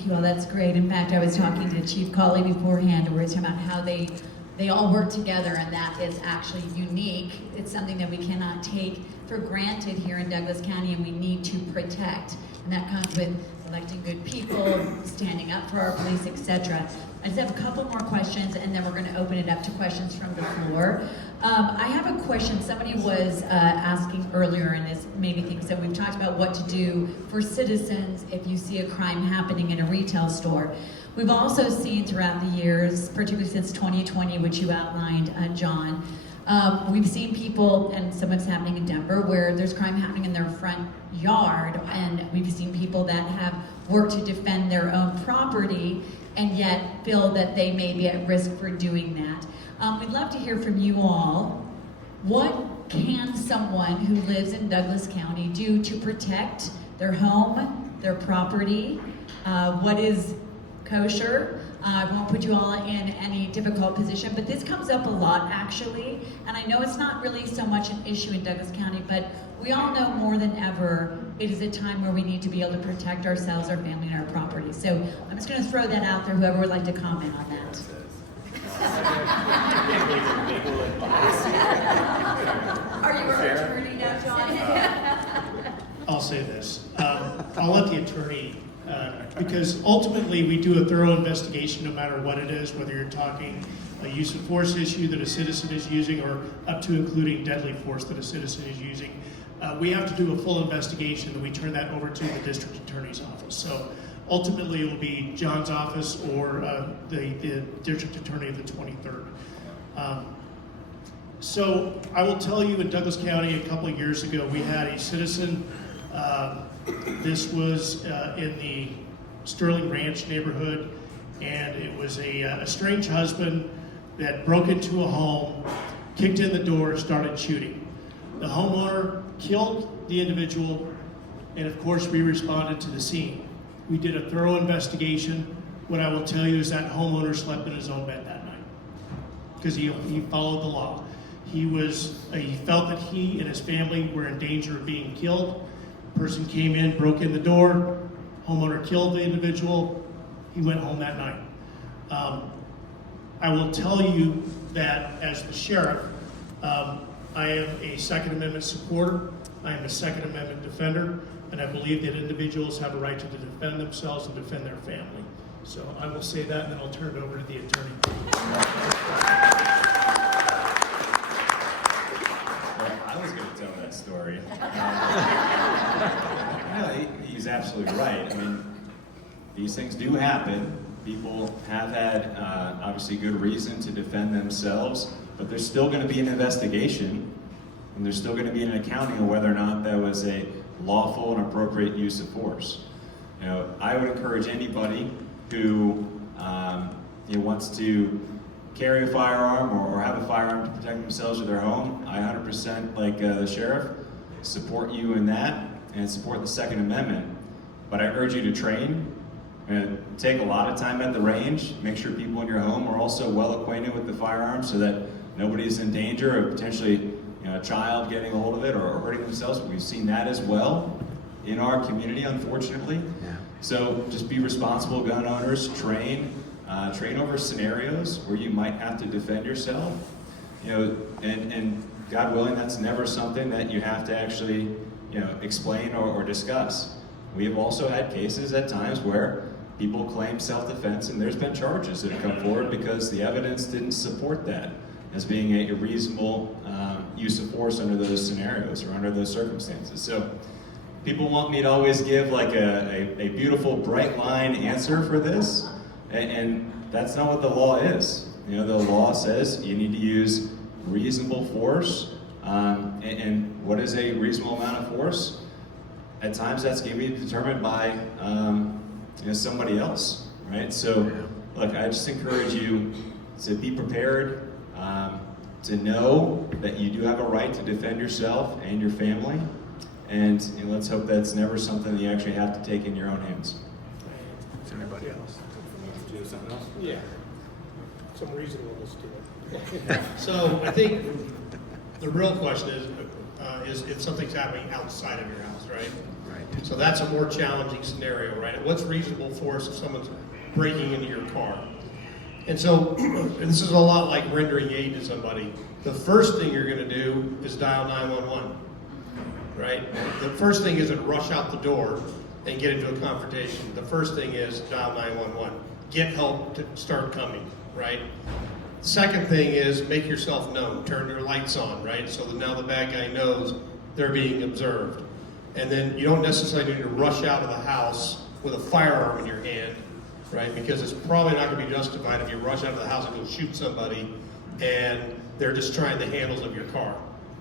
Thank you all, that's great. In fact, I was talking to Chief Cauley beforehand, and we were talking about how they all work together, and that is actually unique. It's something that we cannot take for granted here in Douglas County, and we need to protect. And that comes with electing good people, standing up for our police, etc. I just have a couple more questions, and then we're going to open it up to questions from the floor. I have a question. Somebody was asking earlier, and this made me think, so we've talked about what to do for citizens if you see a crime happening in a retail store. We've also seen throughout the years, particularly since 2020, which you outlined, John, we've seen people, and some of it's happening in Denver, where there's crime happening in their front yard, and we've seen people that have worked to defend their own property and yet feel that they may be at risk for doing that. We'd love to hear from you all. What can someone who lives in Douglas County do to protect their home, their property? What is kosher? I won't put you all in any difficult position, but this comes up a lot actually, and I know it's not really so much an issue in Douglas County, but we all know more than ever it is a time where we need to be able to protect ourselves, our family, and our property. So I'm just going to throw that out there, whoever would like to comment on that. Are you our attorney now, John? I'll say this. I'll let the attorney, because ultimately we do a thorough investigation no matter what it is, whether you're talking a use of force issue that a citizen is using or up to including deadly force that a citizen is using. We have to do a full investigation, and we turn that over to the district attorney's office. So ultimately it will be John's office or the district attorney of the 23rd. So I will tell you, in Douglas County a couple of years ago, we had a citizen, this was in the Sterling Ranch neighborhood, and it was a estranged husband that broke into a home, kicked in the door, started shooting. The homeowner killed the individual, and of course we responded to the scene. We did a thorough investigation. What I will tell you is that homeowner slept in his own bed that night because he followed the law. He felt that he and his family were in danger of being killed. Person came in, broke in the door, homeowner killed the individual, he went home that night. I will tell you that as the sheriff, I am a Second Amendment supporter, I am a Second Amendment defender, and I believe that individuals have a right to defend themselves and defend their family. So I will say that, and then I'll turn it over to the attorney. I was going to tell that story. He's absolutely right. I mean, these things do happen. People have had, obviously, good reason to defend themselves, but there's still going to be an investigation, and there's still going to be an accounting of whether or not that was a lawful and appropriate use of force. You know, I would encourage anybody who wants to carry a firearm or have a firearm to protect themselves or their home. I 100%, like the sheriff, support you in that and support the Second Amendment. But I urge you to train. Take a lot of time at the range. Make sure people in your home are also well acquainted with the firearm so that nobody's in danger of potentially a child getting a hold of it or hurting themselves. We've seen that as well in our community, unfortunately. Yeah. So just be responsible gun owners. Train over scenarios where you might have to defend yourself. And God willing, that's never something that you have to actually explain or discuss. We have also had cases at times where people claim self-defense, and there's been charges that have come forward because the evidence didn't support that as being a reasonable use of force under those scenarios or under those circumstances. So people want me to always give like a beautiful bright line answer for this, and that's not what the law is. The law says you need to use reasonable force, and what is a reasonable amount of force? At times that's going to be determined by somebody else, right? So look, I just encourage you to be prepared, to know that you do have a right to defend yourself and your family, and let's hope that's never something that you actually have to take in your own hands. Is anybody else? Do something else? Yeah. Some reasonableness to it. So I think the real question is, is if something's happening outside of your house, right? Right. So that's a more challenging scenario, right? What's reasonable force if someone's breaking into your car? And so, this is a lot like rendering aid to somebody. The first thing you're gonna do is dial 911, right? The first thing isn't rush out the door and get into a confrontation. The first thing is dial 911. Get help to start coming, right? The second thing is make yourself known. Turn your lights on, right? So that now the bad guy knows they're being observed. And then you don't necessarily need to rush out of the house with a firearm in your hand, right? Because it's probably not going to be justified if you rush out of the house and go shoot somebody and they're just trying the handles of your car,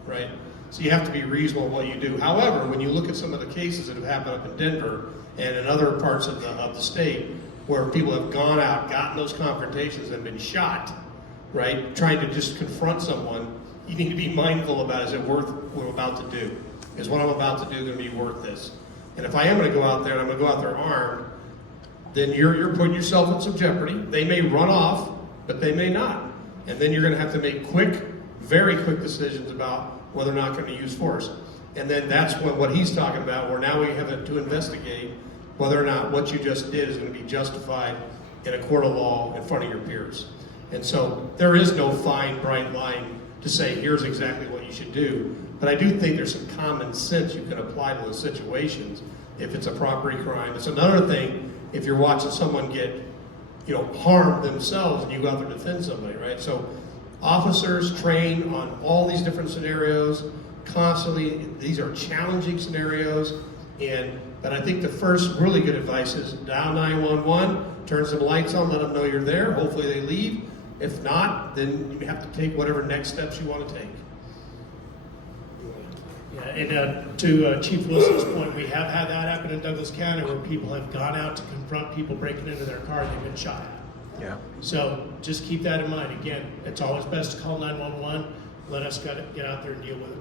right? So you have to be reasonable in what you do. However, when you look at some of the cases that have happened up in Denver and in other parts of the state where people have gone out, gotten those confrontations and been shot, right? Trying to just confront someone, you need to be mindful about, is it worth what I'm about to do? Is what I'm about to do going to be worth this? And if I am going to go out there and I'm going to go out there armed, then you're putting yourself in some jeopardy. They may run off, but they may not. And then you're going to have to make quick, very quick decisions about whether or not going to use force. And then that's what he's talking about, where now we have to investigate whether or not what you just did is going to be justified in a court of law in front of your peers. And so there is no fine, bright line to say, here's exactly what you should do. But I do think there's some common sense you can apply to those situations if it's a property crime. It's another thing if you're watching someone get, harm themselves and you go out there to defend somebody, right? So officers train on all these different scenarios constantly. These are challenging scenarios, but I think the first really good advice is dial 911, turn some lights on, let them know you're there. Hopefully they leave. If not, then you have to take whatever next steps you want to take. Yeah, and to Chief Wilson's point, we have had that happen in Douglas County where people have gone out to confront people breaking into their car and they've been shot at. Yeah. So just keep that in mind. Again, it's always best to call 911. Let us get out there and deal with it.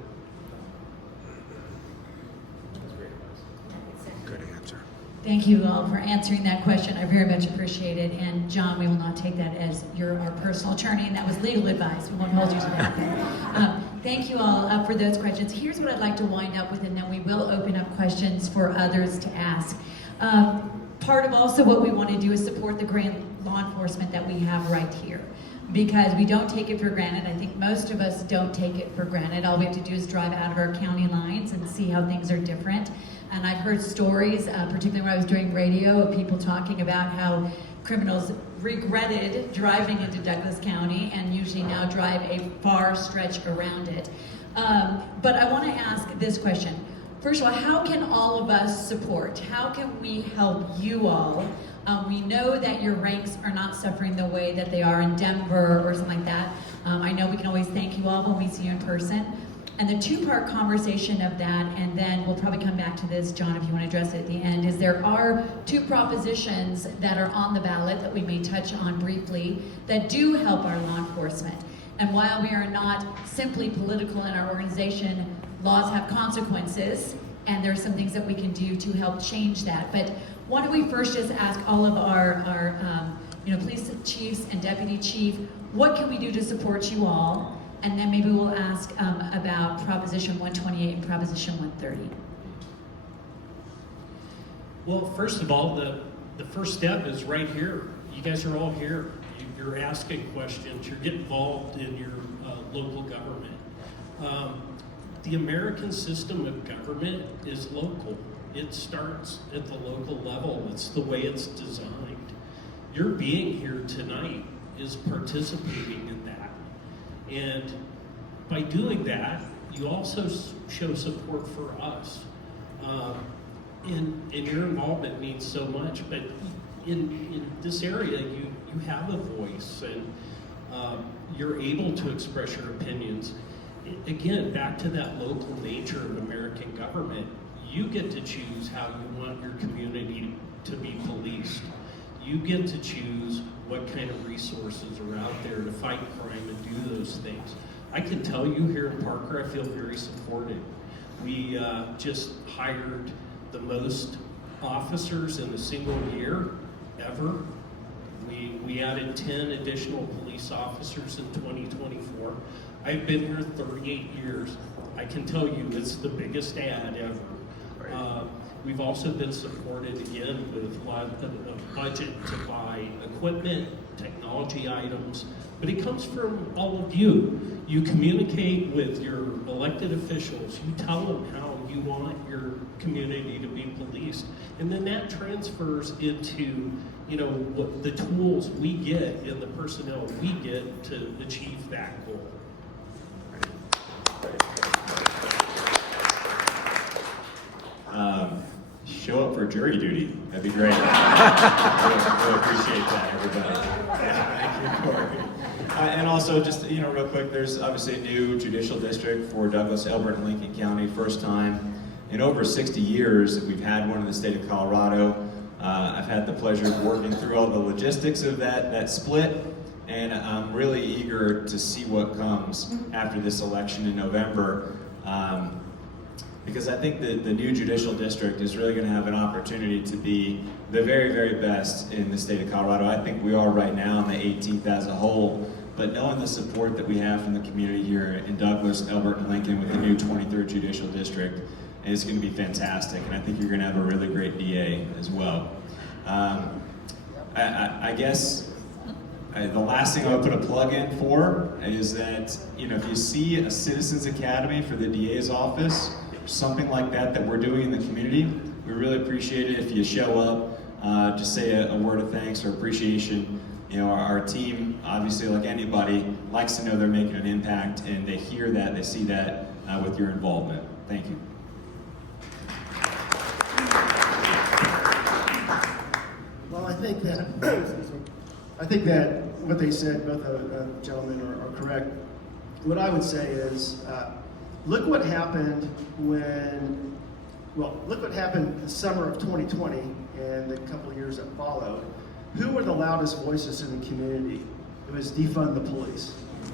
Good answer. Thank you all for answering that question. I very much appreciate it. And John, we will not take that as you're our personal attorney, and that was legal advice. We won't hold you to that. Thank you all for those questions. Here's what I'd like to wind up with, and then we will open up questions for others to ask. Part of also what we want to do is support the great law enforcement that we have right here, because we don't take it for granted. I think most of us don't take it for granted. All we have to do is drive out of our county lines and see how things are different. And I've heard stories, particularly when I was doing radio, of people talking about how criminals regretted driving into Douglas County and usually now drive a far stretch around it. But I want to ask this question. First of all, how can all of us support? How can we help you all? We know that your ranks are not suffering the way that they are in Denver or something like that. I know we can always thank you all when we see you in person. And the two-part conversation of that, and then we'll probably come back to this, John, if you want to address it at the end, is there are two propositions that are on the ballot that we may touch on briefly that do help our law enforcement. And while we are not simply political in our organization, laws have consequences, and there are some things that we can do to help change that. But why don't we first just ask all of our police chiefs and deputy chief, what can we do to support you all? And then maybe we'll ask about Proposition 128 and Proposition 130. Well, first of all, the first step is right here. You guys are all here. You're asking questions. You're getting involved in your local government. The American system of government is local. It starts at the local level. It's the way it's designed. Your being here tonight is participating in that. And by doing that, you also show support for us. And your involvement means so much, but in this area, you have a voice, and you're able to express your opinions. Again, back to that local nature of American government, you get to choose how you want your community to be policed. You get to choose what kind of resources are out there to fight crime and do those things. I can tell you here in Parker, I feel very supported. We just hired the most officers in a single year ever. We added 10 additional police officers in 2024. I've been here 38 years. I can tell you it's the biggest ad ever. We've also been supported again with a budget to buy equipment, technology items, but it comes from all of you. You communicate with your elected officials, you tell them how you want your community to be policed, and then that transfers into, you know, what the tools we get and the personnel we get to achieve that goal. Show up for jury duty. That'd be great. Really appreciate that, everybody. Yeah, thank you, Corey. And also, just real quick, there's obviously a new judicial district for Douglas, Elbert, and Lincoln County. First time in over 60 years that we've had one in the state of Colorado. I've had the pleasure of working through all the logistics of that split, and I'm really eager to see what comes after this election in November. Because I think that the new judicial district is really going to have an opportunity to be the very, very best in the state of Colorado. I think we are right now in the 18th as a whole, but knowing the support that we have from the community here in Douglas, Elbert, and Lincoln with the new 23rd judicial district, is going to be fantastic, and I think you're going to have a really great DA as well. I guess the last thing I would put a plug in for is that, if you see a Citizens Academy for the DA's office, something like that we're doing in the community, we really appreciate it if you show up, just say a word of thanks or appreciation. Our team, obviously, like anybody, likes to know they're making an impact, and they hear that, they see that with your involvement. Thank you. Well, I think that what they said, both gentlemen are correct. What I would say is, look what happened look what happened the summer of 2020 and the couple of years that followed. Who were the loudest voices in the community? It was defund the police,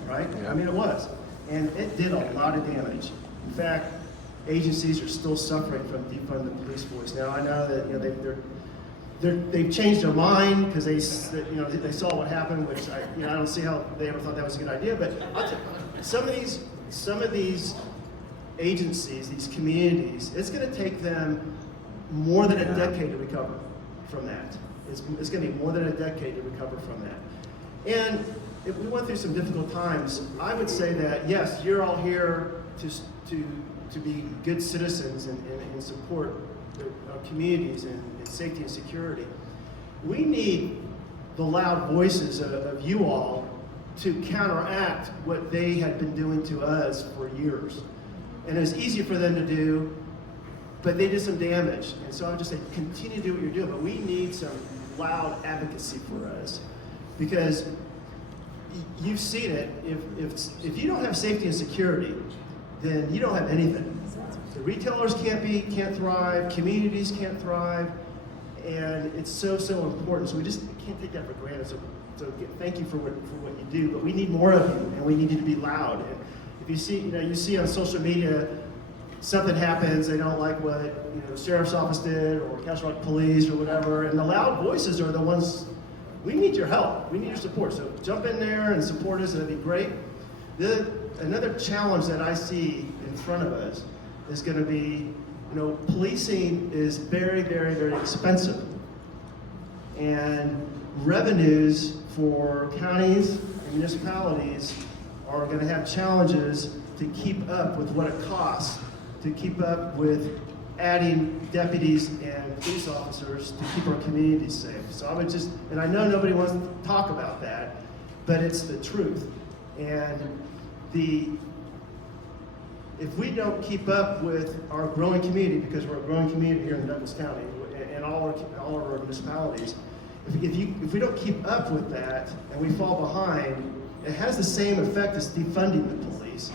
right? Yeah. I mean, it was. And it did a lot of damage. In fact, agencies are still suffering from defund the police voice. Now, I know that they've changed their mind because they saw what happened, which I don't see how they ever thought that was a good idea. But I'll tell you, some of these agencies, these communities, it's going to take them more than a decade to recover from that. It's going to be more than a decade to recover from that. And if we went through some difficult times, I would say that yes, you're all here to be good citizens and support our communities and safety and security. We need the loud voices of you all to counteract what they had been doing to us for years. And it was easy for them to do, but they did some damage. And so I would just say, continue to do what you're doing, but we need some loud advocacy for us. Because you've seen it, if you don't have safety and security, then you don't have anything. The retailers can't thrive, communities can't thrive, and it's so important. So we just can't take that for granted. So thank you for what you do, but we need more of you, and we need you to be loud. And if you see on social media, something happens, they don't like what the sheriff's office did, or Castle Rock Police, or whatever, and the loud voices are the ones. We need your help. We need your support. So jump in there and support us, and it'd be great. Another challenge that I see in front of us is going to be, policing is very, very, very expensive. And revenues for counties and municipalities are going to have challenges to keep up with what it costs to keep up with adding deputies and police officers to keep our communities safe. So I would and I know nobody wants to talk about that, but it's the truth. And if we don't keep up with our growing community, because we're a growing community here in Douglas County and all of our municipalities, if we don't keep up with that and we fall behind, it has the same effect as defunding the police,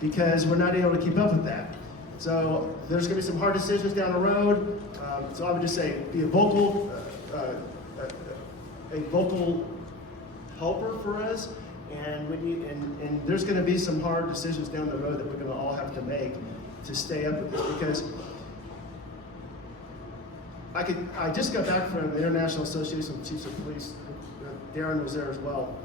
because we're not able to keep up with that. So there's going to be some hard decisions down the road. So I would just say, be a vocal helper for us, and there's going to be some hard decisions down the road that we're going to all have to make to stay up with this, because I just got back from the International Association of Chiefs of Police. Darren was there as well,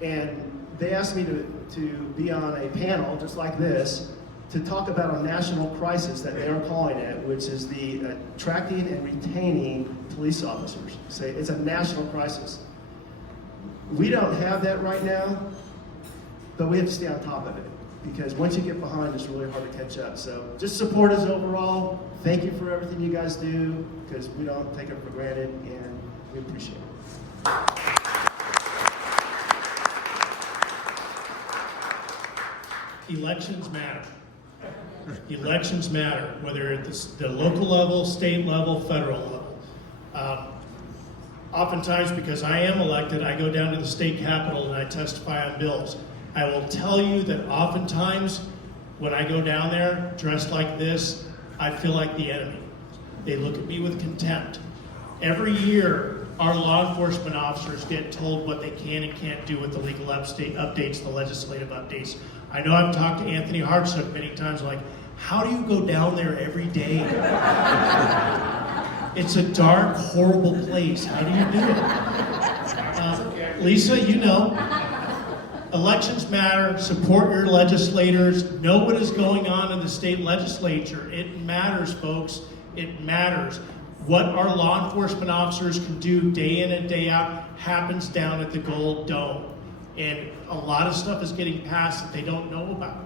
and they asked me to be on a panel just like this to talk about a national crisis that they are calling it, which is the attracting and retaining police officers. Say it's a national crisis. We don't have that right now, but we have to stay on top of it, because once you get behind, it's really hard to catch up. So just support us overall. Thank you for everything you guys do, because we don't take it for granted, and we appreciate it. Elections matter. Elections matter, whether it's the local level, state level, federal level. Oftentimes, because I am elected, I go down to the state capitol and I testify on bills. I will tell you that oftentimes, when I go down there dressed like this, I feel like the enemy. They look at me with contempt. Every year, our law enforcement officers get told what they can and can't do with the legal updates, the legislative updates. I know I've talked to Anthony Hartsook many times, like, how do you go down there every day? It's a dark, horrible place. How do you do it? Lisa, you know, elections matter. Support your legislators. Know what is going on in the state legislature. It matters, folks. It matters. What our law enforcement officers can do day in and day out happens down at the Gold Dome. And a lot of stuff is getting passed that they don't know about.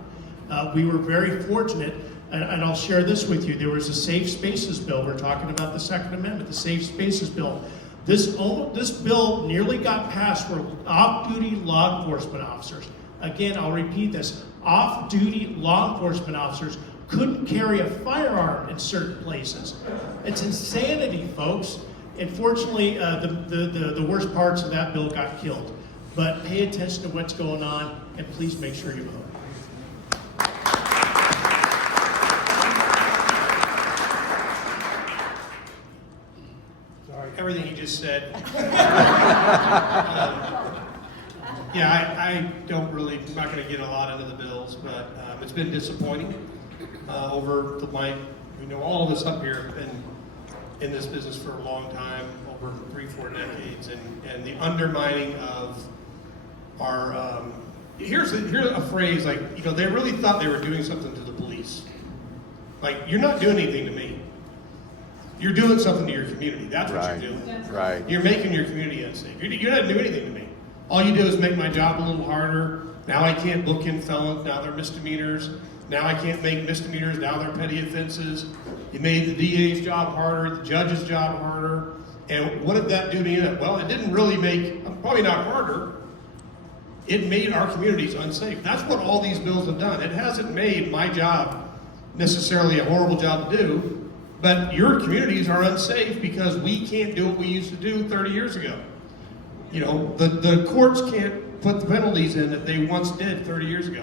We were very fortunate, and I'll share this with you. There was a Safe Spaces bill. We're talking about the Second Amendment, the Safe Spaces bill. This bill nearly got passed for off-duty law enforcement officers. Again, I'll repeat this. Off-duty law enforcement officers couldn't carry a firearm in certain places. It's insanity, folks. And fortunately, the worst parts of that bill got killed. But pay attention to what's going on, and please make sure you vote. Sorry, everything you just said. I don't really, I'm not going to get a lot into the bills, but it's been disappointing over all of us up here have been in this business for a long time, over 3-4 decades, and the undermining of our, here's a phrase, like, they really thought they were doing something to the police. Like, you're not doing anything to me. You're doing something to your community. That's what you're doing. Right. You're making your community unsafe. You're not doing anything to me. All you do is make my job a little harder. Now I can't book in felons. Now they're misdemeanors. Now I can't make misdemeanors. Now they're petty offenses. You made the DA's job harder, the judge's job harder. And what did that do to you? Well, it didn't really make, probably not harder. It made our communities unsafe. That's what all these bills have done. It hasn't made my job necessarily a horrible job to do, but your communities are unsafe because we can't do what we used to do 30 years ago. The courts can't put the penalties in that they once did 30 years ago.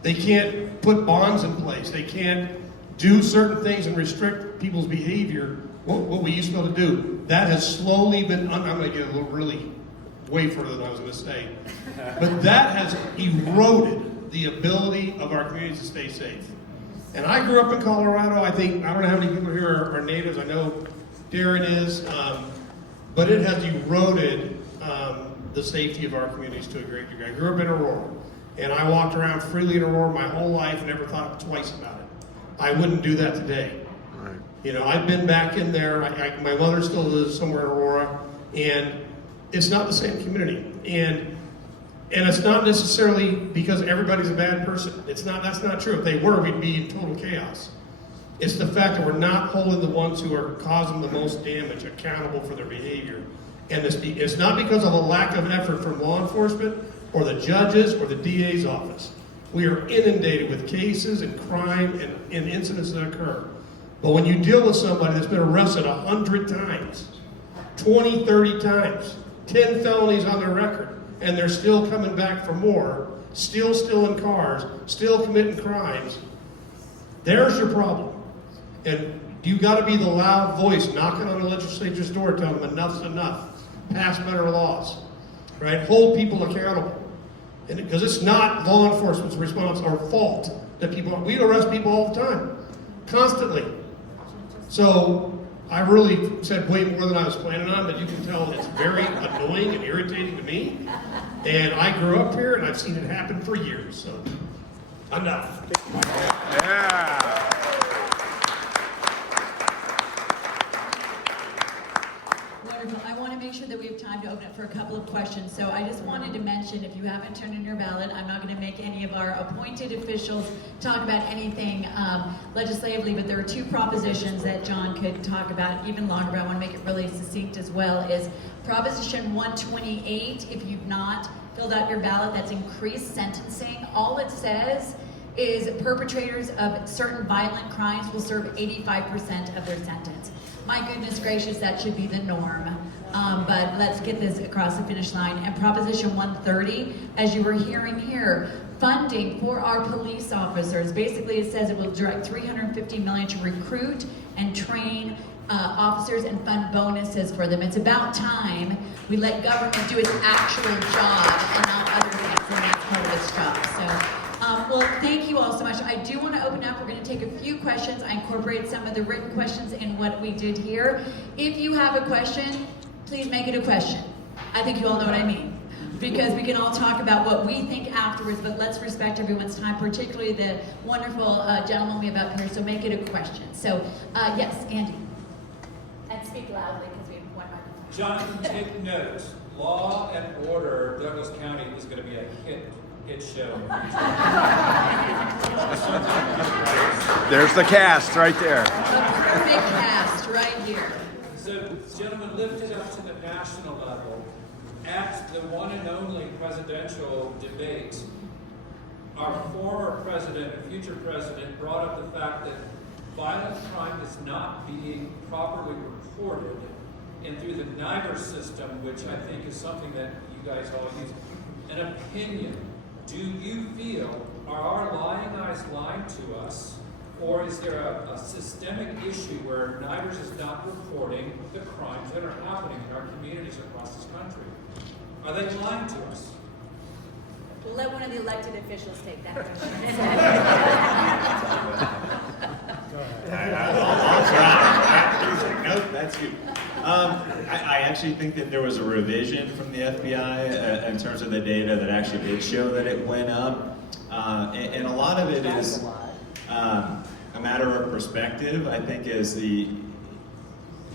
They can't put bonds in place. They can't do certain things and restrict people's behavior, what we used to be able to do. That has slowly been, I'm going to get a little really way further than I was going to say, but that has eroded the ability of our communities to stay safe. And I grew up in Colorado. I don't know how many people here are natives. I know Darren is, but it has eroded the safety of our communities to a great degree. I grew up in Aurora, and I walked around freely in Aurora my whole life and never thought twice about it. I wouldn't do that today. Right. I've been back in there. My mother still lives somewhere in Aurora, and it's not the same community. And it's not necessarily because everybody's a bad person. That's not true. If they were, we'd be in total chaos. It's the fact that we're not holding the ones who are causing the most damage accountable for their behavior. And it's not because of a lack of effort from law enforcement or the judges or the DA's office. We are inundated with cases and crime and incidents that occur. But when you deal with somebody that's been arrested 100 times, 20, 30 times, 10 felonies on their record, and they're still coming back for more, still stealing cars, still committing crimes, there's your problem. And you got to be the loud voice knocking on the legislature's door telling them enough's enough. Pass better laws, right? Hold people accountable. And because it's not law enforcement's response or fault that we arrest people all the time, constantly. So I really said way more than I was planning on, but you can tell it's very annoying and irritating to me. And I grew up here and I've seen it happen for years, so enough. Yeah. Wonderful. I want to make sure that we have time to open it for a couple of questions. So I just wanted to mention, if you haven't turned in your ballot, I'm not going to make any of our appointed officials talk about anything legislatively, but there are two propositions that John could talk about even longer, but I want to make it really succinct as well, is Proposition 128, if you've not filled out your ballot, that's increased sentencing. All it says is perpetrators of certain violent crimes will serve 85% of their sentence. My goodness gracious, that should be the norm. But let's get this across the finish line. And Proposition 130, as you were hearing here, funding for our police officers. Basically, it says it will direct $350 million to recruit and train officers and fund bonuses for them. It's about time we let government do its actual job and not other things, and that's part of its job. So. Well, thank you all so much. I do want to open up. We're going to take a few questions. I incorporated some of the written questions in what we did here. If you have a question, please make it a question. I think you all know what I mean. Because we can all talk about what we think afterwards, but let's respect everyone's time, particularly the wonderful gentleman we have up here, so make it a question. So, yes, Andy. And speak loudly because we have one microphone. Jonathan, take notes. Law and Order, Douglas County is going to be a hit show. There's the cast right there. A perfect cast right here. So, gentlemen, lifted up to the national level, at the one and only presidential debate, our former president and future president brought up the fact that violent crime is not being properly reported, and through the NIBR system, which I think is something that you guys all use, an opinion. Do you feel, are our lying eyes lying to us, or is there a systemic issue where NIBRS is not reporting the crimes that are happening in our communities across this country? Are they lying to us? We'll let one of the elected officials take that question. I'll try. Nope, that's you. I actually think that there was a revision from the FBI in terms of the data that actually did show that it went up. And a lot of it is a matter of perspective, I think, as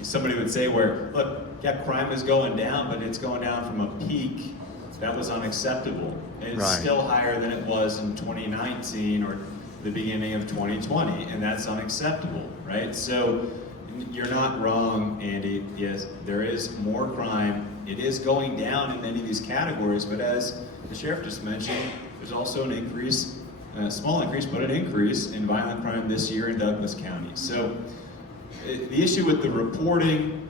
somebody would say where, look, yeah, crime is going down, but it's going down from a peak that was unacceptable. And it's still higher than it was in 2019 or the beginning of 2020, and that's unacceptable, right? So you're not wrong, Andy. Yes, there is more crime. It is going down in many of these categories, but as the sheriff just mentioned, there's also an increase, a small increase, but an increase in violent crime this year in Douglas County. So the issue with the reporting,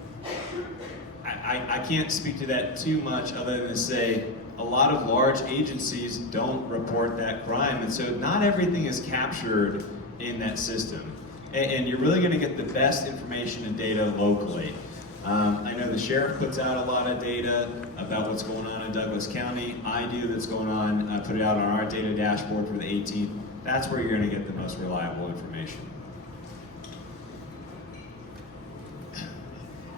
I can't speak to that too much other than to say a lot of large agencies don't report that crime, and so not everything is captured in that system. And you're really going to get the best information and data locally. I know the sheriff puts out a lot of data about what's going on in Douglas County. I do that's going on. I put it out on our data dashboard for the 18th. That's where you're going to get the most reliable information.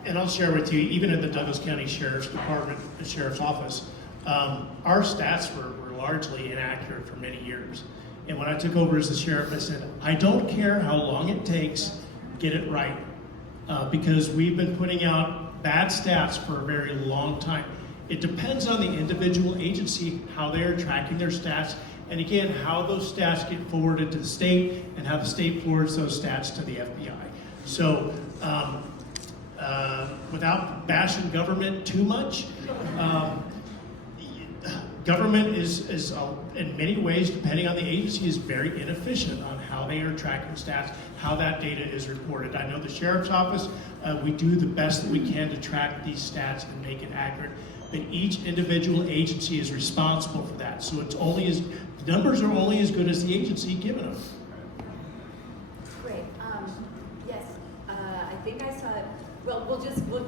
And I'll share with you, even in the Douglas County Sheriff's Department, the Sheriff's Office, our stats were largely inaccurate for many years. And when I took over as the sheriff, I said, I don't care how long it takes, get it right. Because we've been putting out bad stats for a very long time. It depends on the individual agency, how they're tracking their stats, and again, how those stats get forwarded to the state and how the state forwards those stats to the FBI. So, without bashing government too much, government is in many ways, depending on the agency, is very inefficient on how they are tracking stats, how that data is reported. I know the sheriff's office, we do the best that we can to track these stats and make it accurate, but each individual agency is responsible for that. So it's only the numbers are only as good as the agency given them. Great. Yes, I think I saw it. Well,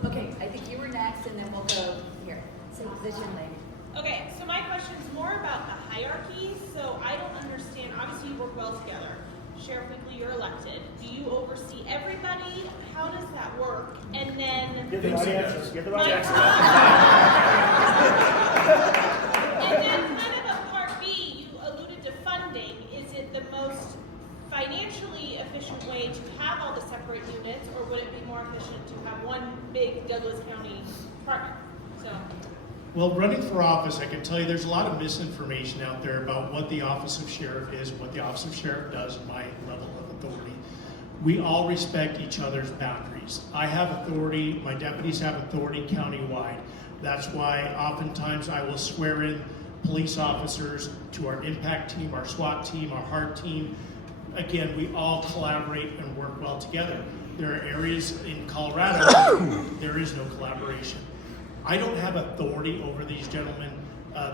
okay, I think you were next, and then we'll go here. So this young lady. Okay, so my question is more about the hierarchy. So I don't understand, obviously you work well together. Sheriff Wiggly, you're elected. Do you oversee everybody? How does that work? And then... Give the right answers. Give the right answers. And then kind of a part B, you alluded to funding. Is it the most financial separate units, or would it be more efficient to have one big Douglas County department? So, Well, running for office, I can tell you there's a lot of misinformation out there about what the office of sheriff is, what the office of sheriff does, and my level of authority. We all respect each other's boundaries. I have authority, my deputies have authority countywide. That's why oftentimes I will swear in police officers to our impact team, our SWAT team, our HART team. Again, we all collaborate and work well together. There are areas in Colorado where there is no collaboration. I don't have authority over these gentlemen.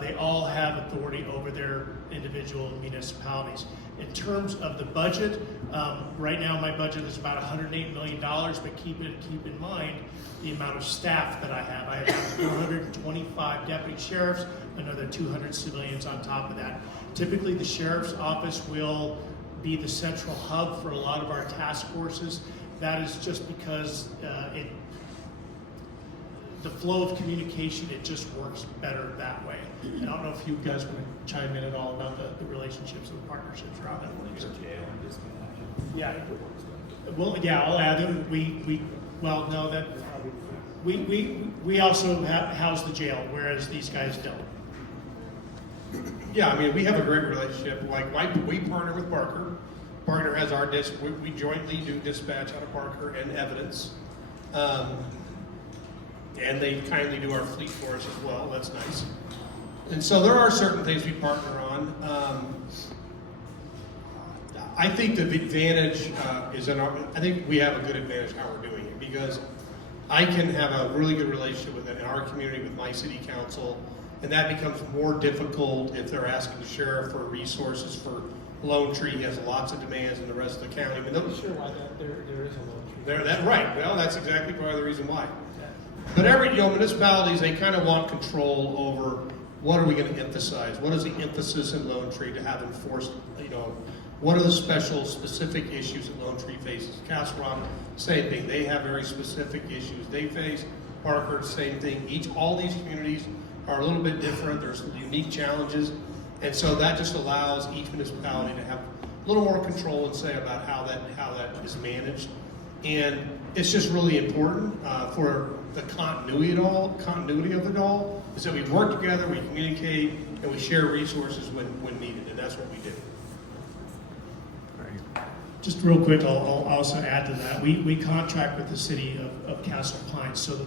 They all have authority over their individual municipalities. In terms of the budget, right now my budget is about $108 million, but keep in mind the amount of staff that I have. I have 425 deputy sheriffs, another 200 civilians on top of that. Typically the sheriff's office will be the central hub for a lot of our task forces. That is just because the flow of communication, it just works better that way. And I don't know if you guys want to chime in at all about the relationships and the partnerships around that. Yeah. Well, yeah, I'll add that we also house the jail, whereas these guys don't. Yeah, I mean, we have a great relationship. Like we partner with Parker. Parker has our we jointly do dispatch out of Parker and evidence. And they kindly do our fleet for us as well. That's nice. And so there are certain things we partner on. I think the advantage is I think we have a good advantage how we're doing it, because I can have a really good relationship in our community with my city council, and that becomes more difficult if they're asking the sheriff for resources for Lone Tree. He has lots of demands in the rest of the county. I'm not sure why there is a Lone Tree. That's right. Well, that's exactly part of the reason why. But municipalities, they kind of want control over what are we going to emphasize? What is the emphasis in Lone Tree to have enforced, what are the specific issues that Lone Tree faces? Castle Rock, same thing. They have very specific issues they face. Parker, same thing. All these communities are a little bit different. There's unique challenges. And so that just allows each municipality to have a little more control and say about how that is managed. And it's just really important for the continuity of it all, is that we work together, we communicate, and we share resources when needed, and that's what we do. Just real quick, I'll also add to that. We contract with the city of Castle Pines, so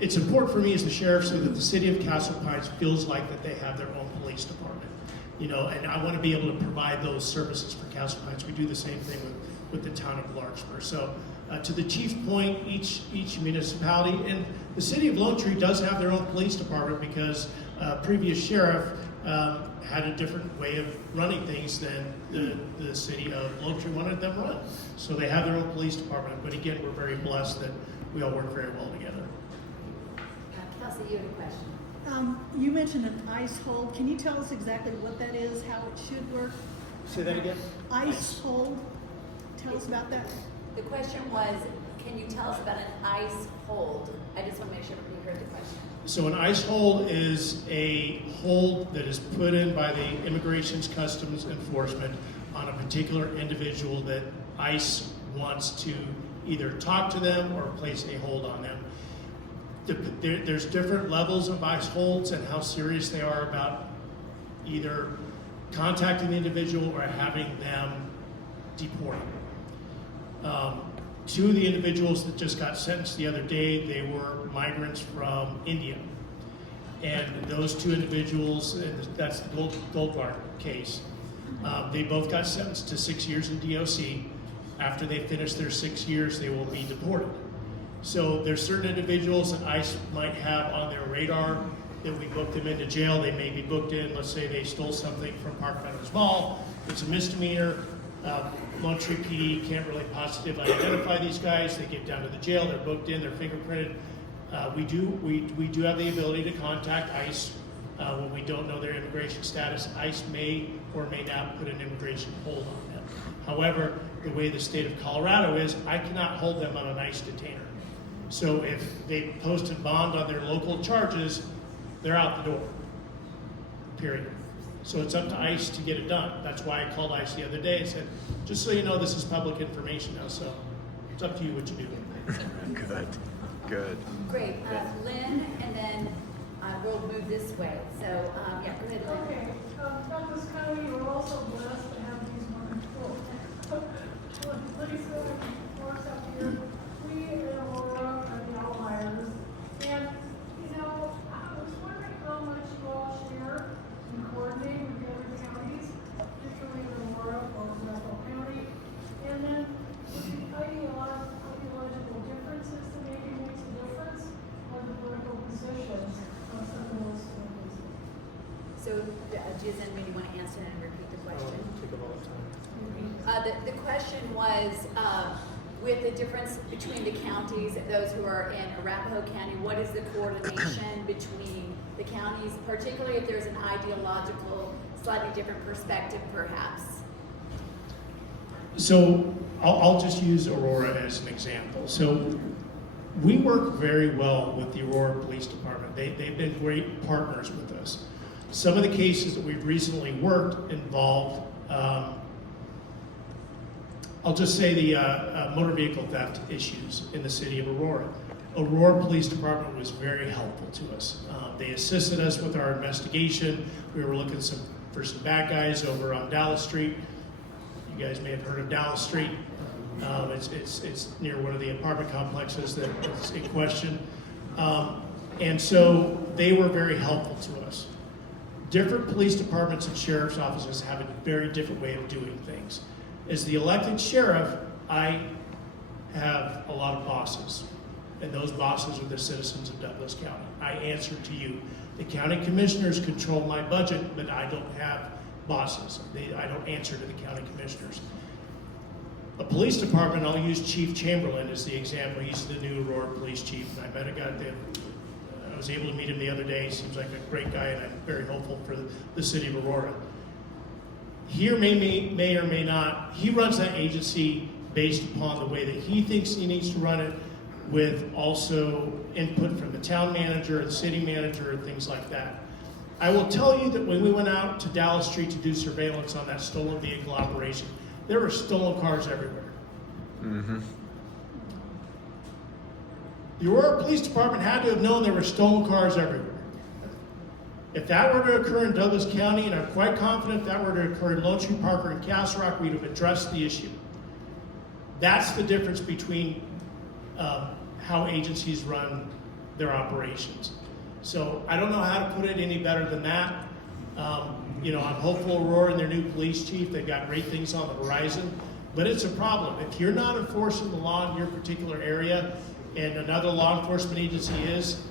it's important for me as the sheriff so that the city of Castle Pines feels like that they have their own police department. And I want to be able to provide those services for Castle Pines. We do the same thing with the town of Larkspur. So to the chief's point, each municipality, and the city of Lone Tree does have their own police department because previous sheriff had a different way of running things than the city of Lone Tree wanted them run. So they have their own police department, but again, we're very blessed that we all work very well together. Kelsey, you have a question. You mentioned an ice hold. Can you tell us exactly what that is, how it should work? Say that again? Ice hold. Tell us about that. The question was, can you tell us about an ice hold? I just want to make sure everybody heard the question. So an ICE hold is a hold that is put in by the Immigrations Customs Enforcement on a particular individual that ICE wants to either talk to them or place a hold on them. There's different levels of ICE holds and how serious they are about either contacting the individual or having them deported. Two of the individuals that just got sentenced the other day, they were migrants from India. And those two individuals, and that's the Goldbar case, they both got sentenced to 6 years in DOC. After they finish their 6 years, they will be deported. So there's certain individuals that ICE might have on their radar that we book them into jail. They may be booked in, let's say they stole something from Park Meadows Mall. It's a misdemeanor. Lone Tree PD can't really positively identify these guys. They get down to the jail, they're booked in, they're fingerprinted. We do have the ability to contact ICE when we don't know their immigration status. ICE may or may not put an immigration hold on them. However, the way the state of Colorado is, I cannot hold them on an ICE detainer. So if they posted bond on their local charges, they're out the door, period. So it's up to ICE to get it done. That's why I called ICE the other day and said, just so you know, this is public information now, so It's up to you what you do. Good, good. Great. Lynn, and then we'll move this way. So, yeah, go ahead, Lynn. Okay, Douglas County, we're also blessed to have these wonderful police force up here. We in Aurora are the outliers. And, you know, I was wondering how much you all share and coordinate with the other counties, particularly in Aurora or Russell County. And then, ideological differences that maybe makes a difference, or the political positions of some of those things. So, Citizenry, do you want to answer and repeat the question? Take a lot of time. The question was, with the difference between the counties, those who are in Arapahoe County, what is the coordination between the counties, particularly if there's an ideological, slightly different perspective, perhaps? So I'll just use Aurora as an example. So we work very well with the Aurora Police Department. They've been great partners with us. Some of the cases that we've recently worked involved, I'll just say the motor vehicle theft issues in the city of Aurora. Aurora Police Department was very helpful to us. They assisted us with our investigation. We were looking for some bad guys over on Dallas Street. You guys may have heard of Dallas Street. It's near one of the apartment complexes that's in question. And so they were very helpful to us. Different police departments and sheriff's offices have a very different way of doing things. As the elected sheriff, I have a lot of bosses, and those bosses are the citizens of Douglas County. I answer to you. The county commissioners control my budget, but I don't have bosses. I don't answer to the county commissioners. A police department, I'll use Chief Chamberlain as the example. He's the new Aurora police chief, and I met a guy there. I was able to meet him the other day. He seems like a great guy, and I'm very hopeful for the city of Aurora. He may or may not, he runs that agency based upon the way that he thinks he needs to run it, with also input from the town manager and city manager and things like that. I will tell you that when we went out to Dallas Street to do surveillance on that stolen vehicle operation, there were stolen cars everywhere. Mm-hmm. The Aurora Police Department had to have known there were stolen cars everywhere. If that were to occur in Douglas County, and I'm quite confident if that were to occur in Lone Tree Park or in Castle Rock, we'd have addressed the issue. That's the difference between how agencies run their operations. So I don't know how to put it any better than that. I'm hopeful Aurora and their new police chief, they've got great things on the horizon, but it's a problem. If you're not enforcing the law in your particular area and another law enforcement agency is,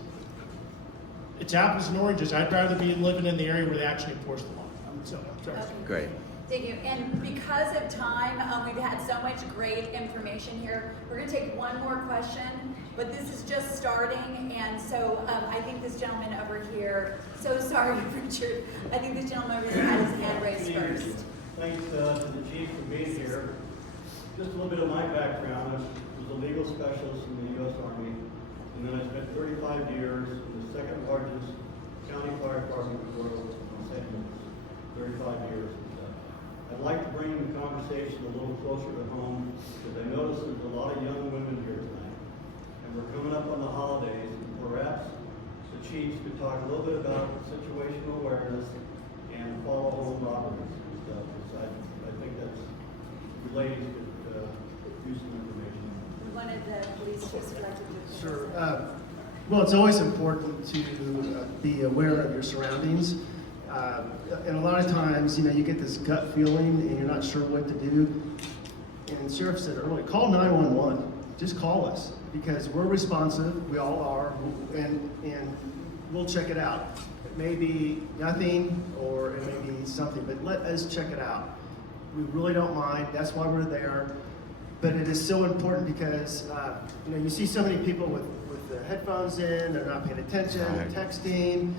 it's apples and oranges. I'd rather be living in the area where they actually enforce the law. So, sorry. Okay. Great. Thank you. And because of time, we've had so much great information here. We're going to take one more question, but this is just starting. And so I think this gentleman over here, so sorry, Richard. I think this gentleman over here had his hand raised first. Thanks to the chief for being here. Just a little bit of my background. I was a legal specialist in the U.S. Army, and then I spent 35 years in the second largest county fire department in the world, Los Angeles. 35 years. I'd like to bring the conversation a little closer to home, because I notice there's a lot of young women here tonight. And we're coming up on the holidays, and perhaps the chiefs could talk a little bit about situational awareness and follow home robberies and stuff. I think that's, you ladies could use some information. One of the police chiefs would like to do. Sure. Well, it's always important to be aware of your surroundings. And a lot of times, you get this gut feeling and you're not sure what to do. And Sheriff said earlier, call 911. Just call us, because we're responsive. We all are, and we'll check it out. It may be nothing, or it may be something, but let us check it out. We really don't mind. That's why we're there. But it is so important because you see so many people with the headphones in. They're not paying attention. They're texting.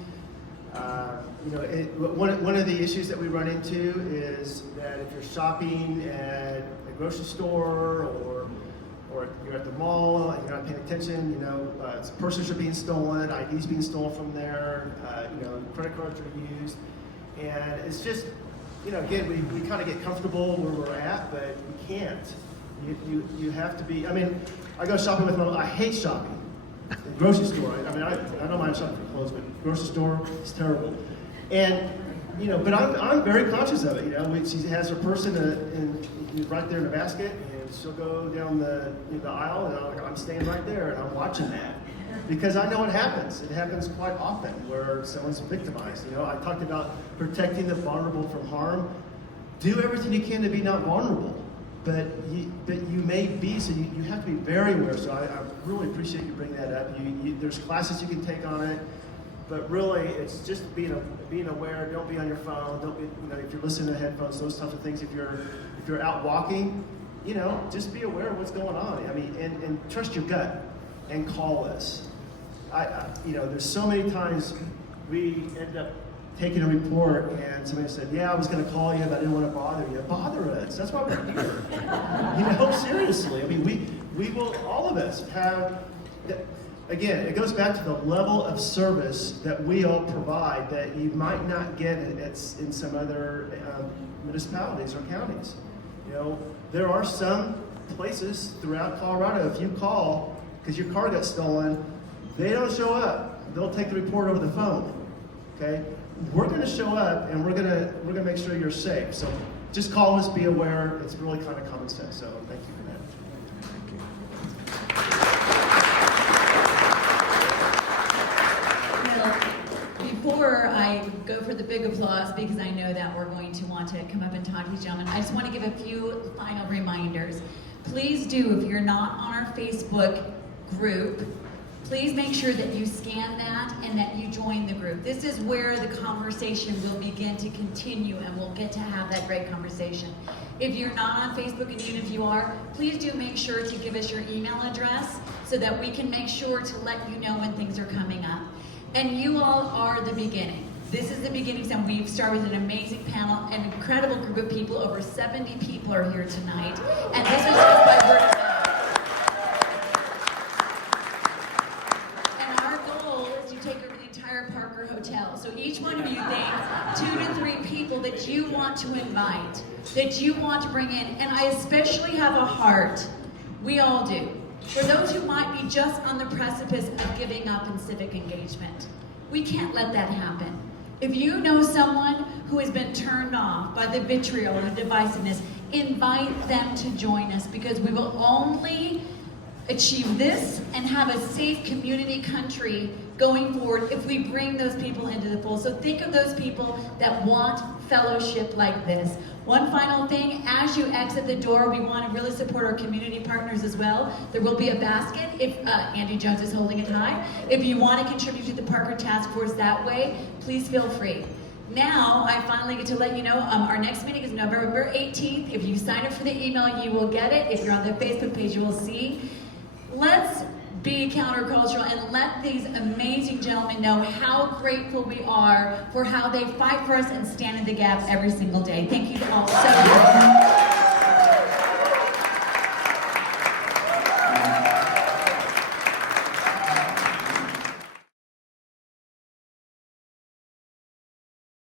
One of the issues that we run into is that if you're shopping at a grocery store or you're at the mall and you're not paying attention, purses are being stolen, IDs being stolen from there, credit cards are used, and it's just, again, we kind of get comfortable where we're at, but we can't. You have to be, I mean, I go shopping with I hate shopping. The grocery store, I don't mind shopping for clothes, but grocery store is terrible. And, but I'm very conscious of it, she has her purse right there in the basket, and she'll go down the aisle, and I'm staying right there, and I'm watching that. Because I know it happens. It happens quite often where someone's victimized. I talked about protecting the vulnerable from harm. Do everything you can to be not vulnerable. But you may be, so you have to be very aware. So I really appreciate you bringing that up. There's classes you can take on it, but really it's just being aware. Don't be on your phone. Don't be, if you're listening to headphones, those types of things. If you're out walking, just be aware of what's going on. And trust your gut and call us. There's so many times we end up taking a report and somebody said, yeah, I was going to call you, but I didn't want to bother you. Bother us. That's why we're here. Seriously. We will, all of us have, again, it goes back to the level of service that we all provide that you might not get in some other municipalities or counties. There are some places throughout Colorado, if you call because your car got stolen, they don't show up. They'll take the report over the phone. Okay? We're going to show up and we're going to make sure you're safe. So just call us, be aware. It's really kind of common sense. So thank you for that. Well, before I go for the big applause, because I know that we're going to want to come up and talk to these gentlemen, I just want to give a few final reminders. Please do, if you're not on our Facebook group, please make sure that you scan that and that you join the group. This is where the conversation will begin to continue and we'll get to have that great conversation. If you're not on Facebook, and even if you are, please do make sure to give us your email address so that we can make sure to let you know when things are coming up. And you all are the beginning. This is the beginning, so we've started with an amazing panel, an incredible group of people. Over 70 people are here tonight. And this is just by word of mouth. So each one of you think 2 to 3 people that you want to invite, that you want to bring in. And I especially have a heart, we all do, for those who might be just on the precipice of giving up in civic engagement. We can't let that happen. If you know someone who has been turned off by the vitriol or the divisiveness, invite them to join us, because we will only achieve this and have a safe community country going forward if we bring those people into the fold. So think of those people that want fellowship like this. One final thing, as you exit the door, we want to really support our community partners as well. There will be a basket if Andy Jones is holding it high. If you want to contribute to the Parker Task Force that way, please feel free. Now, I finally get to let you know, our next meeting is November 18th. If you sign up for the email, you will get it. If you're on the Facebook page, you will see. Let's be countercultural and let these amazing gentlemen know how grateful we are for how they fight for us and stand in the gap every single day. Thank you all so much.